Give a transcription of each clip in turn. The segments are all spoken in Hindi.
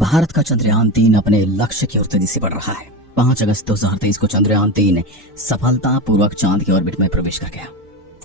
भारत का चंद्रयान-3 अपने लक्ष्य की ओर तेजी से बढ़ रहा है। 5 अगस्त 2023 को चंद्रयान-3 सफलतापूर्वक चांद की ऑर्बिट में प्रवेश कर गया।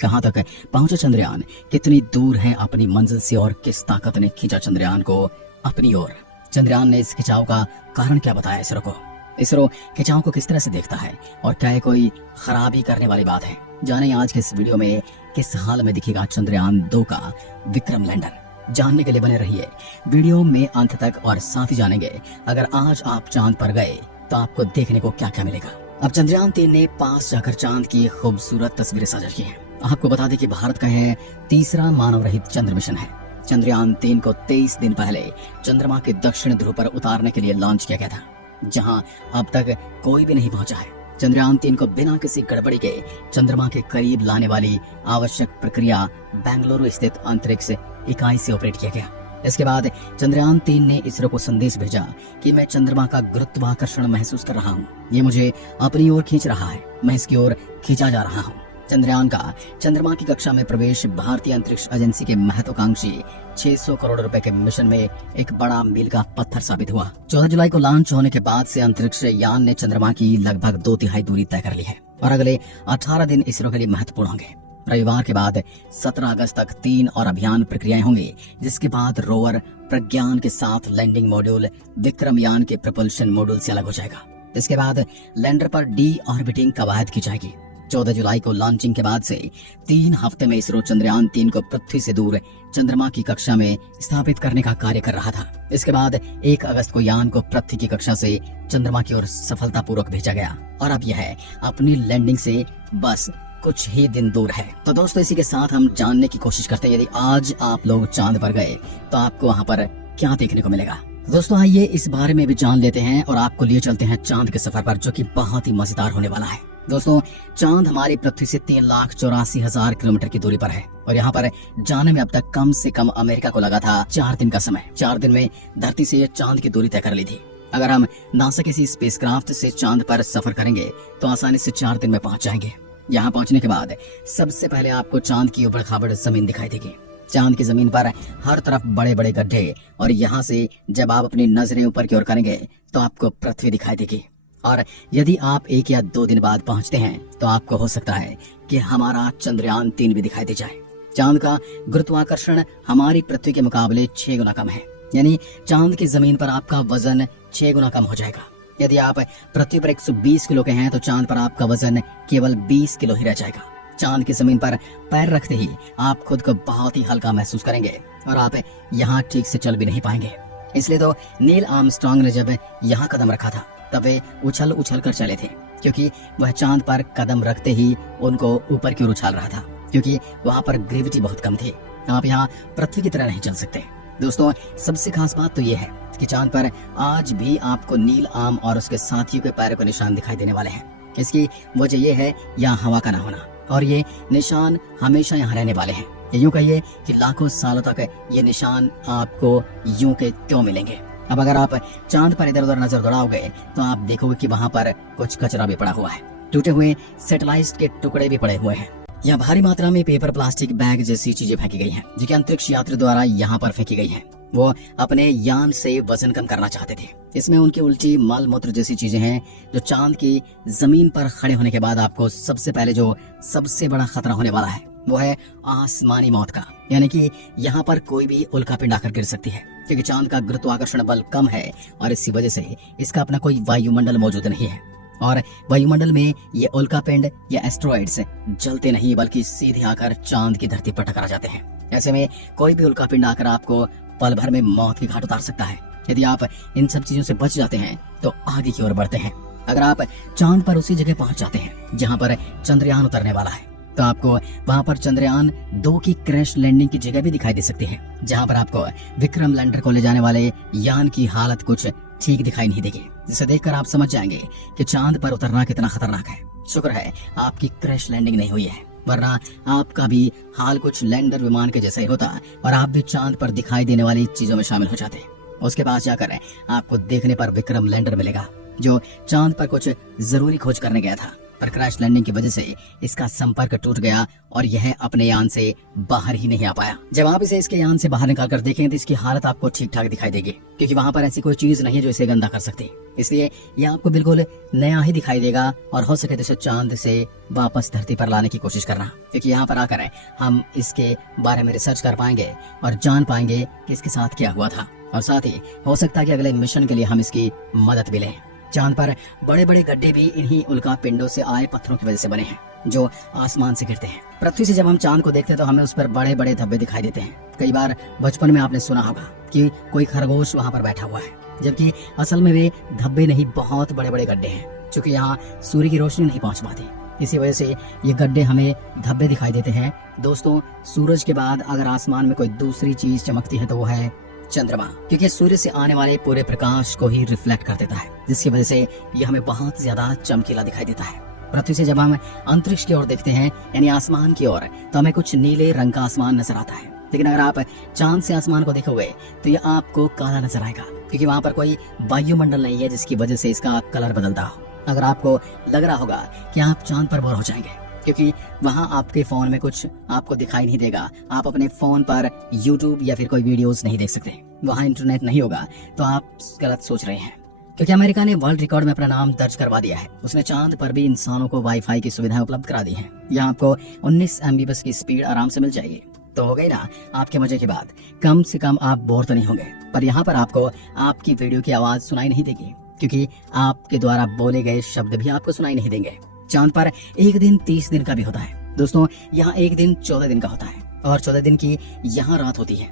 कहां तक पहुंचा चंद्रयान, कितनी दूर है अपनी मंजिल से और किस ताकत ने खींचा चंद्रयान को अपनी ओर। चंद्रयान ने इस खिंचाव का कारण क्या बताया इसरो को। इसरो खिंचाव को किस तरह से देखता है और क्या ये कोई खराबी करने वाली बात है। जाने आज के इस वीडियो में किस हाल में दिखेगा चंद्रयान-2 का विक्रम लैंडर। जानने के लिए बने रहिए वीडियो में अंत तक और साथ ही जानेंगे अगर आज आप चांद पर गए तो आपको देखने को क्या क्या मिलेगा। अब चंद्रयान-3 ने पास जाकर चांद की खूबसूरत तस्वीरें साझा की हैं। आपको बता दें कि भारत का यह तीसरा मानव रहित चंद्र मिशन है। चंद्रयान-3 को 23 दिन पहले चंद्रमा के दक्षिण ध्रुव पर उतारने के लिए लॉन्च किया गया था, जहां अब तक कोई भी नहीं पहुंचा है। चंद्रयान-3 को बिना किसी गड़बड़ी के चंद्रमा के करीब लाने वाली आवश्यक प्रक्रिया बेंगलुरु स्थित अंतरिक्ष इकाई से ऑपरेट किया गया। इसके बाद चंद्रयान-3 ने इसरो को संदेश भेजा कि मैं चंद्रमा का गुरुत्वाकर्षण महसूस कर रहा हूँ, ये मुझे अपनी ओर खींच रहा है, मैं इसकी ओर खींचा जा रहा हूँ। चंद्रयान का चंद्रमा की कक्षा में प्रवेश भारतीय अंतरिक्ष एजेंसी के महत्वाकांक्षी 600 करोड़ रुपए के मिशन में एक बड़ा मील का पत्थर साबित हुआ। 14 जुलाई को लॉन्च होने के बाद से अंतरिक्ष यान ने चंद्रमा की लगभग 2/3 दूरी तय कर ली है और अगले 18 दिन इसरो के लिए महत्वपूर्ण होंगे। रविवार के बाद 17 अगस्त तक 3 और अभियान प्रक्रियाएं होंगी, जिसके बाद रोवर प्रज्ञान के साथ लैंडिंग मॉड्यूल विक्रम यान के प्रपल्शन मॉड्यूल से अलग हो जाएगा। इसके बाद लैंडर पर डी ऑर्बिटिंग कवायद की जाएगी। 14 जुलाई को लॉन्चिंग के बाद से 3 हफ्ते में इसरो चंद्रयान-3 को पृथ्वी से दूर चंद्रमा की कक्षा में स्थापित करने का कार्य कर रहा था। इसके बाद 1 अगस्त को यान को पृथ्वी की कक्षा से चंद्रमा की ओर सफलतापूर्वक भेजा गया और अब यह अपनी लैंडिंग से बस कुछ ही दिन दूर है। तो दोस्तों, इसी के साथ हम जानने की कोशिश करते हैं, यदि आज आप लोग चांद पर गए तो आपको वहाँ पर क्या देखने को मिलेगा। दोस्तों, आइए इस बारे में भी जान लेते हैं और आपको लिए चलते हैं चांद के सफर पर, जो कि बहुत ही मजेदार होने वाला है। दोस्तों, चांद हमारी पृथ्वी से 3,84,000 किलोमीटर की दूरी पर है और यहाँ पर जाने में अब तक कम से कम अमेरिका को लगा था 4 दिन का समय। 4 दिन में धरती से चांद की दूरी तय कर ली थी। अगर हम नासा किसी स्पेसक्राफ्ट से चांद पर सफर करेंगे तो आसानी से 4 दिन में पहुंच जाएंगे। यहाँ पहुंचने के बाद सबसे पहले आपको चांद की उबड़ खाबड़ जमीन दिखाई देगी। चांद की जमीन पर हर तरफ बड़े बड़े गड्ढे और यहाँ से जब आप अपनी नजरें ऊपर की ओर करेंगे तो आपको पृथ्वी दिखाई देगी। और यदि आप 1 या 2 दिन बाद पहुंचते हैं तो आपको हो सकता है कि हमारा चंद्रयान-3 भी दिखाई दे जाए। चांद का गुरुत्वाकर्षण हमारी पृथ्वी के मुकाबले 6 गुना कम है, यानी चांद की जमीन पर आपका वजन 6 गुना कम हो जाएगा। यदि आप पृथ्वी पर 120 किलो के हैं तो चांद पर आपका वजन केवल 20 किलो ही रह जाएगा। चांद की जमीन पर पैर रखते ही आप खुद को बहुत ही हल्का महसूस करेंगे और आप यहाँ ठीक से चल भी नहीं पाएंगे। इसलिए तो नील आर्मस्ट्रांग ने जब यहाँ कदम रखा था तब वे उछल उछल कर चले थे, क्योंकि वह चांद पर कदम रखते ही उनको ऊपर की ओर उछाल रहा था, क्योंकि वहाँ पर ग्रेविटी बहुत कम थी। आप यहाँ पृथ्वी की तरह नहीं चल सकते। दोस्तों, सबसे खास बात तो ये है कि चांद पर आज भी आपको नील आर्म और उसके साथियों के पैरों के निशान दिखाई देने वाले हैं। इसकी वजह यह है यहाँ हवा का ना होना और ये निशान हमेशा यहाँ रहने वाले हैं। यूं कहिए कि लाखों सालों तक ये निशान आपको यूं के त्यों मिलेंगे। अब अगर आप चांद पर इधर उधर नजर दौड़ाओगे तो आप देखोगे कि वहाँ पर कुछ कचरा भी पड़ा हुआ है, टूटे हुए सैटेलाइट के टुकड़े भी पड़े हुए हैं। यहाँ भारी मात्रा में पेपर, प्लास्टिक बैग जैसी चीजें फेंकी गई हैं, जो कि अंतरिक्ष यात्री द्वारा यहाँ पर फेंकी गई हैं। वो अपने यान से वजन कम करना चाहते थे। इसमें उनकी उल्टी, मल मूत्र जैसी चीजें हैं जो चांद की जमीन पर खड़े होने के बाद आपको सबसे पहले जो सबसे बड़ा खतरा होने वाला है वो है आसमानी मौत का। यानी कि यहाँ पर कोई भी उल्कापिंड आकर गिर सकती है, क्योंकि चांद का गुरुत्वाकर्षण बल कम है और इसी वजह से इसका अपना कोई वायुमंडल मौजूद नहीं है और वायुमंडल में ये उल्कापिंड या एस्ट्रॉइड्स जलते नहीं बल्कि सीधे आकर चांद की धरती पर टकरा जाते हैं। ऐसे में कोई भी उल्कापिंड आकर आपको पल भर में मौत की घाट उतार सकता है। यदि आप इन सब चीजों से बच जाते हैं तो आगे की ओर बढ़ते हैं। अगर आप चांद पर उसी जगह पहुंच जाते हैं जहां पर चंद्रयान उतरने वाला है तो आपको वहां पर चंद्रयान-2 की क्रैश लैंडिंग की जगह भी दिखाई दे सकती है, जहां पर आपको विक्रम लैंडर को ले जाने वाले यान की हालत कुछ ठीक दिखाई नहीं देगी, जिसे देखकर आप समझ जाएंगे कि चांद पर उतरना कितना खतरनाक है। शुक्र है आपकी क्रैश लैंडिंग नहीं हुई है, वरना आपका भी हाल कुछ लैंडर विमान के जैसा ही होता और आप भी चांद पर दिखाई देने वाली चीजों में शामिल हो जाते। उसके पास जाकर आपको देखने पर विक्रम लैंडर मिलेगा, जो चांद पर कुछ जरूरी खोज करने गया था पर क्रैश लैंडिंग की वजह से इसका संपर्क टूट गया और यह अपने यान से बाहर ही नहीं आ पाया। जब आप इसे इसके यान से बाहर निकाल कर देखेंगे तो इसकी हालत आपको ठीक ठाक दिखाई देगी, क्योंकि वहाँ पर ऐसी कोई चीज नहीं है जो इसे गंदा कर सकती। इसलिए यह आपको बिल्कुल नया ही दिखाई देगा और हो सके तो इसे चांद से वापस धरती पर लाने की कोशिश करना, क्योंकि यहाँ पर आकर हम इसके बारे में रिसर्च कर पाएंगे और जान पाएंगे कि इसके साथ क्या हुआ था, और साथ ही हो सकता है कि अगले मिशन के लिए हम इसकी मदद भी लें। चांद पर बड़े बड़े गड्ढे भी इन्हीं उल्का पिंडों से आए पत्थरों की वजह से बने हैं जो आसमान से गिरते हैं। पृथ्वी से जब हम चांद को देखते हैं तो हमें उस पर बड़े बड़े धब्बे दिखाई देते हैं। कई बार बचपन में आपने सुना होगा कि कोई खरगोश वहाँ पर बैठा हुआ है, जबकि असल में वे धब्बे नहीं, बहुत बड़े बड़े गड्ढे हैं। चूंकि यहाँ सूर्य की रोशनी नहीं पहुँच पाती, इसी वजह से ये गड्ढे हमें धब्बे दिखाई देते हैं। दोस्तों, सूरज के बाद अगर आसमान में कोई दूसरी चीज चमकती है तो वो है चंद्रमा, क्योंकि सूर्य से आने वाले पूरे प्रकाश को ही रिफ्लेक्ट कर देता है, जिसकी वजह से ये हमें बहुत ज्यादा चमकीला दिखाई देता है। पृथ्वी से जब हम अंतरिक्ष की ओर देखते हैं, यानी आसमान की ओर, तो हमें कुछ नीले रंग का आसमान नजर आता है। लेकिन अगर आप चांद से आसमान को देखोगे तो ये आपको काला नजर आएगा, क्योंकि वहाँ पर कोई वायुमंडल नहीं है जिसकी वजह से इसका कलर बदलता हो। अगर आपको लग रहा होगा कि आप चांद पर बोर हो जाएंगे क्योंकि वहाँ आपके फोन में कुछ आपको दिखाई नहीं देगा, आप अपने फोन पर यूट्यूब या फिर कोई वीडियोस नहीं देख सकते, वहाँ इंटरनेट नहीं होगा, तो आप गलत सोच रहे हैं। क्योंकि अमेरिका ने वर्ल्ड रिकॉर्ड में अपना नाम दर्ज करवा दिया है। उसने चांद पर भी इंसानों को वाईफाई की सुविधाएं उपलब्ध करा दी है। यहाँ आपको 19 MB की स्पीड आराम से मिल जाएगी। तो हो गई ना आपके मजे की बात। कम से कम आप बोर तो नहीं होंगे, पर यहाँ पर आपको आपकी वीडियो की आवाज सुनाई नहीं देगी, क्योंकि आपके द्वारा बोले गए शब्द भी आपको सुनाई नहीं देंगे। चांद पर एक दिन 30 दिन का भी होता है। दोस्तों, यहाँ एक दिन 14 दिन का होता है और 14 दिन की यहाँ रात होती है।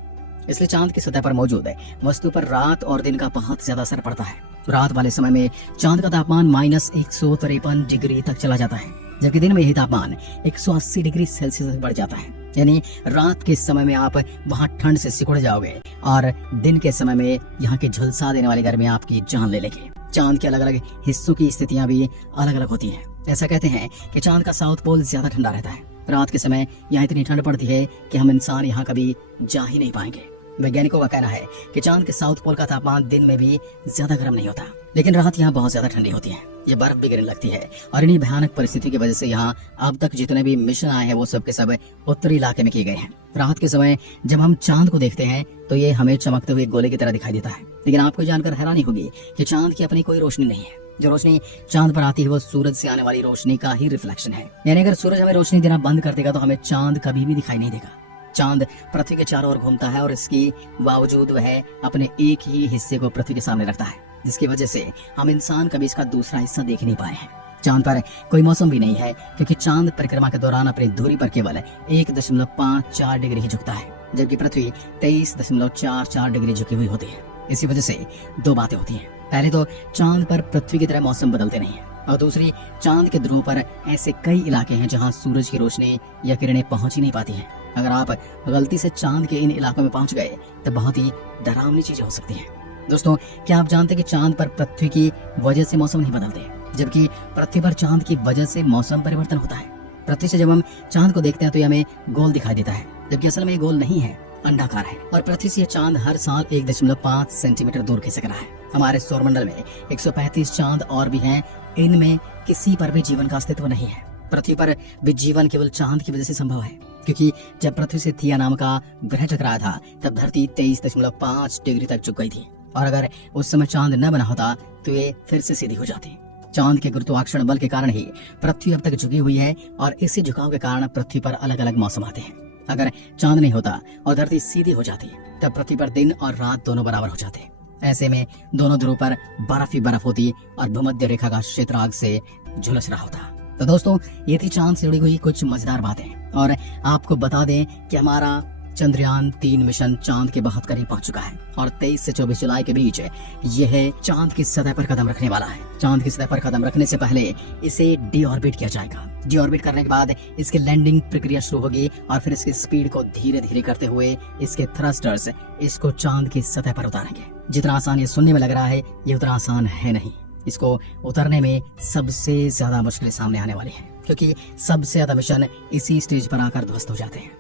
इसलिए चांद की सतह पर मौजूद है वस्तु पर रात और दिन का बहुत ज्यादा असर पड़ता है। रात वाले समय में चांद का तापमान -153 डिग्री तक चला जाता है, जबकि दिन में यही तापमान 180 डिग्री सेल्सियस तक बढ़ जाता है। यानी रात के समय में आप वहाँ ठंड से सिकुड़ जाओगे और दिन के समय में यहाँ की झुलसा देने वाली गर्मी आपकी जान ले लेगी। चांद के अलग अलग हिस्सों की स्थितियां भी अलग अलग होती हैं। ऐसा कहते हैं कि चांद का साउथ पोल ज्यादा ठंडा रहता है। रात के समय यहाँ इतनी ठंड पड़ती है कि हम इंसान यहाँ कभी जा ही नहीं पाएंगे। वैज्ञानिकों का कहना है कि चांद के साउथ पोल का तापमान दिन में भी ज्यादा गर्म नहीं होता, लेकिन रात यहाँ बहुत ज्यादा ठंडी होती है। ये बर्फ भी गिरने लगती है और इन्हीं भयानक परिस्थिति की वजह से यहाँ अब तक जितने भी मिशन आए हैं वो सब के सब उत्तरी इलाके में किए गए हैं। रात के समय जब हम चांद को देखते हैं तो ये हमें चमकते हुए गोले की तरह दिखाई देता है, लेकिन आपको जानकर हैरानी होगी कि चांद की अपनी कोई रोशनी नहीं है। जो रोशनी चांद पर आती है वो सूरज से आने वाली रोशनी का ही रिफ्लेक्शन है। यानी अगर सूरज हमें रोशनी देना बंद कर देगा तो हमें चांद कभी भी दिखाई नहीं देगा। चांद पृथ्वी के चारों ओर घूमता है और इसके बावजूद वह अपने एक ही हिस्से को पृथ्वी के सामने रखता है, जिसकी वजह से हम इंसान कभी इसका दूसरा हिस्सा देख नहीं पाए हैं। चांद पर कोई मौसम भी नहीं है, क्योंकि चांद परिक्रमा के दौरान अपनी दूरी पर केवल 1.54 डिग्री ही झुकता है, जबकि पृथ्वी 23.44 डिग्री झुकी हुई होती है। इसी वजह से दो बातें होती हैं। पहले तो चांद पर पृथ्वी की तरह मौसम बदलते नहीं है, और दूसरी चांद के ध्रुव पर ऐसे कई इलाके हैं जहां सूरज की रोशनी या किरणें पहुंच ही नहीं पाती हैं। अगर आप गलती से चांद के इन इलाकों में पहुंच गए तो बहुत ही डरावनी चीजें हो सकती हैं। दोस्तों, क्या आप जानते हैं कि चांद पर पृथ्वी की वजह से मौसम नहीं बदलते, जबकि पृथ्वी पर चांद की वजह से मौसम परिवर्तन होता है। पृथ्वी से जब हम चांद को देखते हैं तो ये हमें गोल दिखाई देता है, जबकि असल में ये गोल नहीं है, अंडाकार है। और पृथ्वी से चांद हर साल 1.5 सेंटीमीटर दूर खिसक रहा है। हमारे सौरमंडल में 135 चांद और भी हैं, इनमें किसी पर भी जीवन का अस्तित्व नहीं है। पृथ्वी पर भी जीवन केवल चांद की वजह से संभव है, क्योंकि जब पृथ्वी से थिया नाम का ग्रह टकराया था तब धरती 23.5 डिग्री तक झुक गई थी, और अगर उस समय चांद न बना होता तो ये फिर से सीधी हो जाती। चांद के गुरुत्वाकर्षण बल के कारण ही पृथ्वी अब तक झुकी हुई है, और इसी झुकाव के कारण पृथ्वी पर अलग अलग मौसम आते हैं। अगर चांद नहीं होता और धरती सीधी हो जाती तब पृथ्वी पर दिन और रात दोनों बराबर हो जाते। ऐसे में दोनों ध्रुव पर बर्फ ही बर्फ होती और भूमध्य रेखा का क्षेत्र आग से झुलस रहा होता। तो दोस्तों, ये थी चांद से जुड़ी हुई कुछ मजेदार बातें, और आपको बता दें कि हमारा चंद्रयान 3 मिशन चांद के बहुत करीब पहुंच चुका है, और 23 से 24 जुलाई के बीच यह चांद की सतह पर कदम रखने वाला है। चांद की सतह पर कदम रखने से पहले इसे डी ऑर्बिट किया जाएगा। डी ऑर्बिट करने के बाद इसकी लैंडिंग प्रक्रिया शुरू होगी, और फिर इसकी स्पीड को धीरे धीरे करते हुए इसके थ्रस्टर्स इसको चांद की सतह पर उतारेंगे। जितना आसान ये सुनने में लग रहा है, ये उतना आसान है नहीं। इसको उतरने में सबसे ज्यादा मुश्किलें सामने आने वाली हैं, क्योंकि सबसे ज्यादा मिशन इसी स्टेज पर आकर ध्वस्त हो जाते हैं।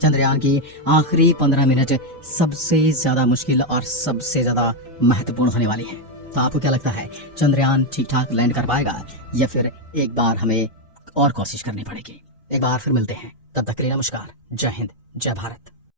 चंद्रयान की आखिरी 15 मिनट सबसे ज्यादा मुश्किल और सबसे ज्यादा महत्वपूर्ण होने वाली है। तो आपको क्या लगता है, चंद्रयान ठीक ठाक लैंड कर पाएगा या फिर एक बार हमें और कोशिश करनी पड़ेगी? एक बार फिर मिलते हैं, तब तक के लिए नमस्कार, जय हिंद, जय भारत।